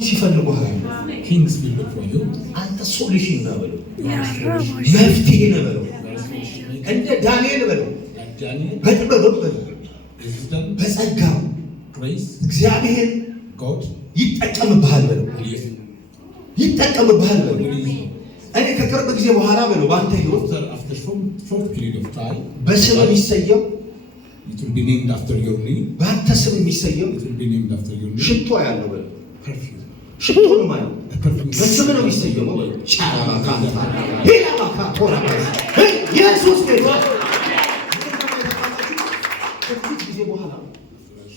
Kings will look for you. And the solution level. Mefti level. And the Daniel level. Better level. Wisdom, grace, God, أنا كقرب كذي بحالا بلو بانته يو. After short period of time, بس ما بيسيّم. It will be named after your name. بعد تسمى بيسيّم. It will be named after your name. شتوى يا نو بلو. Perfume. شتوى نو Perfume. بس ما بيسيّم بلو. شالا ما كان. هلا ما كان كورا بس. يسوع كذا. كذي بحالا.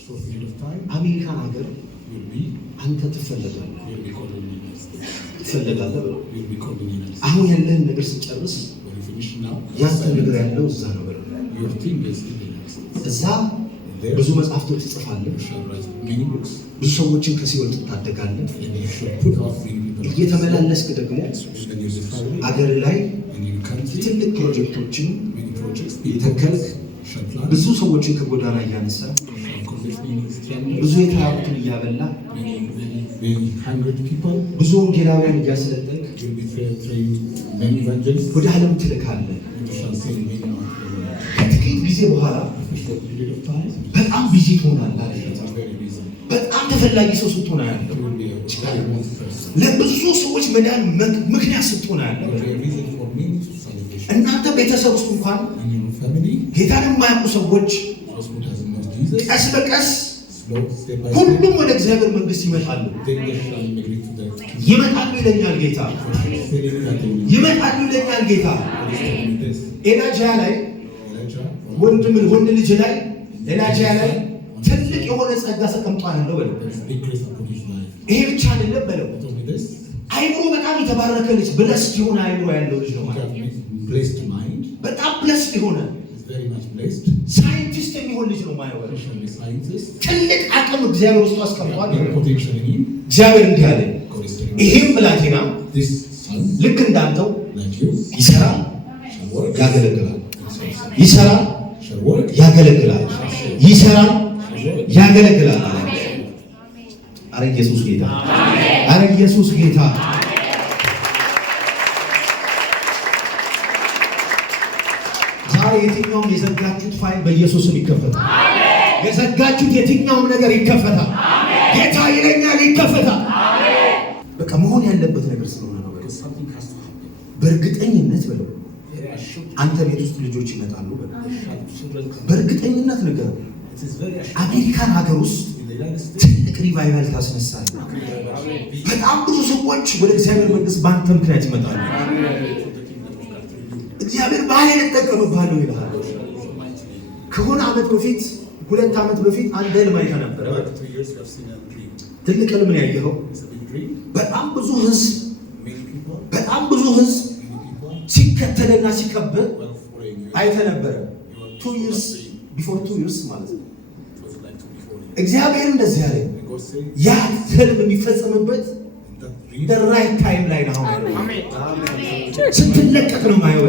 Short period of time. أمريكا ناقر. You'll be. أنت تفلتوا. You'll be called in the United States. تفلتوا هذا بلو. You'll be called in the United States. أهو يلا نقدر نجلس. When you finish now, يا تنقدر يلا وزانو بلو. your team is in the United States. إذا ብዙ መጽሐፍቶች ትጽፋለህ ብዙ ሰዎችን ከሲኦል ትታደጋለህ እየተመላለስክ ደግሞ አገር ላይ ትልቅ ፕሮጀክቶችን እየተከልክ ብዙ ሰዎችን ከጎዳና እያነሳ ብዙ የተራቡትን እያበላ ብዙ ወንጌላውያን እያሰለጠንክ ወደ ዓለም ትልካለህ ከጥቂት ጊዜ በኋላ በጣም ቢዚ ትሆናለህ በጣም ተፈላጊ ሰው ስትሆን ያለው ለብዙ ሰዎች መዳን ምክንያት ስትሆን ያለው እናንተ ቤተሰብ ውስጥ እንኳን ጌታን የማያውቁ ሰዎች ቀስ በቀስ ሁሉም ወደ እግዚአብሔር መንግስት ይመጣሉ ይለኛል ጌታ ይለኛል ጌታ ኤላጃ ላይ ወንድ ልጅ ላይ ኤላጃ ላይ ትልቅ የሆነ ጸጋ ተቀምጧል ያለው በለው ይሄ ብቻ አይደለም በለው አይምሮ በጣም የተባረከ ልጅ ብለስድ የሆነ አይምሮ ያለው ልጅ ነው ማለት በጣም ብለስድ የሆነ ሳይንቲስት የሚሆን ልጅ ነው ማለት ትልቅ አቅም እግዚአብሔር ውስጥ አስቀምጧል እግዚአብሔር እንዲህ አለ ይሄም ብላቴና ልክ እንዳንተው ይሰራል ያገለግላል ይሰራል ያገለግላል ይሰራል ያገለግላል አረ ኢየሱስ ጌታ አረ ኢየሱስ ጌታ ዛሬ የትኛውም የዘጋችሁት ፋይል በኢየሱስም ይከፈታል አሜን የዘጋችሁት የትኛውም ነገር ይከፈታል አሜን ጌታ ይለኛል ይከፈታል አሜን በቃ መሆን ያለበት ነገር ስለሆነ ነው በእርግጠኝነት በለው አንተ ቤት ውስጥ ልጆች ይመጣሉ በእርግጠኝነት ነገር አሜሪካን ሀገር ውስጥ ትልቅ ሪቫይቫል ታስነሳለህ በጣም ብዙ ሰዎች ወደ እግዚአብሔር መንግስት በአንተ ምክንያት ይመጣሉ እግዚአብሔር በኃይል ይጠቀምብሃል ይላል ከሆነ ዓመት በፊት 2 ዓመት በፊት አንድ ህልም አይተህ ነበር ትልቅ ህልም ነው ያየኸው በጣም ብዙ ህዝብ ሲከተልና ሲከበብ አይተህ ነበር 2 years before 2 years ማለት ነው እግዚአብሔር እንደዚህ ያለ ያ ህልም የሚፈጸምበት the right time ላይ ነው አሜን ስትለቀቅ ነው ማየው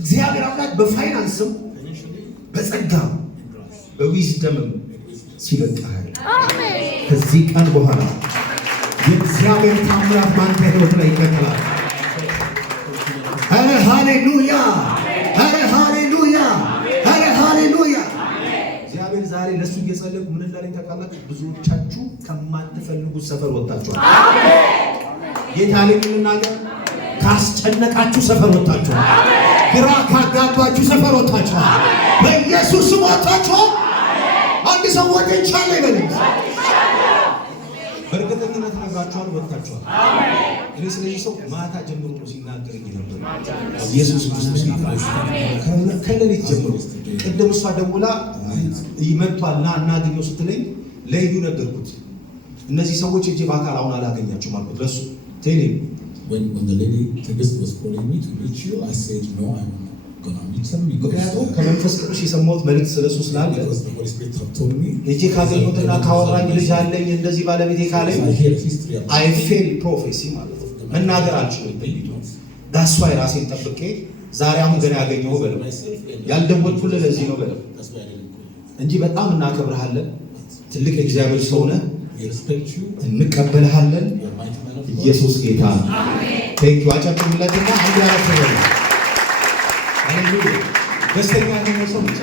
እግዚአብሔር አምላክ በፋይናንስም በጸጋም በዊዝደምም ሲለቅሃል አሜን ከዚህ ቀን በኋላ የእግዚአብሔር ታምራት ባንተ ህይወት ላይ ይከተላል አረ ሃሌሉያ አረ ሃሌሉያ አረ ሃሌሉያ እግዚአብሔር ዛሬ ለሱ እየጸለይኩ ምን እንዳለኝ ታውቃላችሁ ብዙዎቻችሁ ከማትፈልጉት ሰፈር ወጣችኋል አሜን ጌታ ልንናገር ካስጨነቃችሁ ሰፈር ወጣችኋል አሜን ግራ ካጋባችሁ ሰፈር ወጣችኋል አሜን በኢየሱስ ስም ወጣችኋል አሜን አንድ ሰው ወደ ይቻለ ይበልኝ በእርግጠኝነት ነግራችኋል ወጣችኋል አሜን እኔ ስለዚህ ሰው ማታ ጀምሮ ነው ሲናገረኝ ነበር ኢየሱስ ክርስቶስ ከሌሊት ጀምሮ ቅድም እሷ ደውላ ይመጣልና እናገኘው ስትለኝ ለይዱ ነገርኩት እነዚህ ሰዎች እጄ በአካል አሁን አላገኛቸውም አልኩት ለሱ ቴሌ when the lady was calling me to meet you I said no I'm gonna meet them because ከመንፈስ ቅዱስ የሰማሁት መልእክት ስለሱ ስላለ እጄ ካገኘሁትና ካወራኝ ልጅ አለኝ እንደዚህ ባለቤቴ ካለኝ I feel prophecy ማለት ነው መናገር አልችልም that's why ራሴን ጠብቄ ዛሬ አሁን ገና ያገኘው በለው ያልደወልኩልህ ለዚህ ነው በለው እንጂ በጣም እናከብርሃለን ትልቅ እግዚአብሔር ሰው ነህ We respect you. እንቀበልሃለን። You're a mighty man of God. ኢየሱስ ጌታ ነው። ቴንክ ዩ አጨብጭቡለትና አንድ ያረፈ ሃሌሉያ። ደስተኛ ነው ሰው ብቻ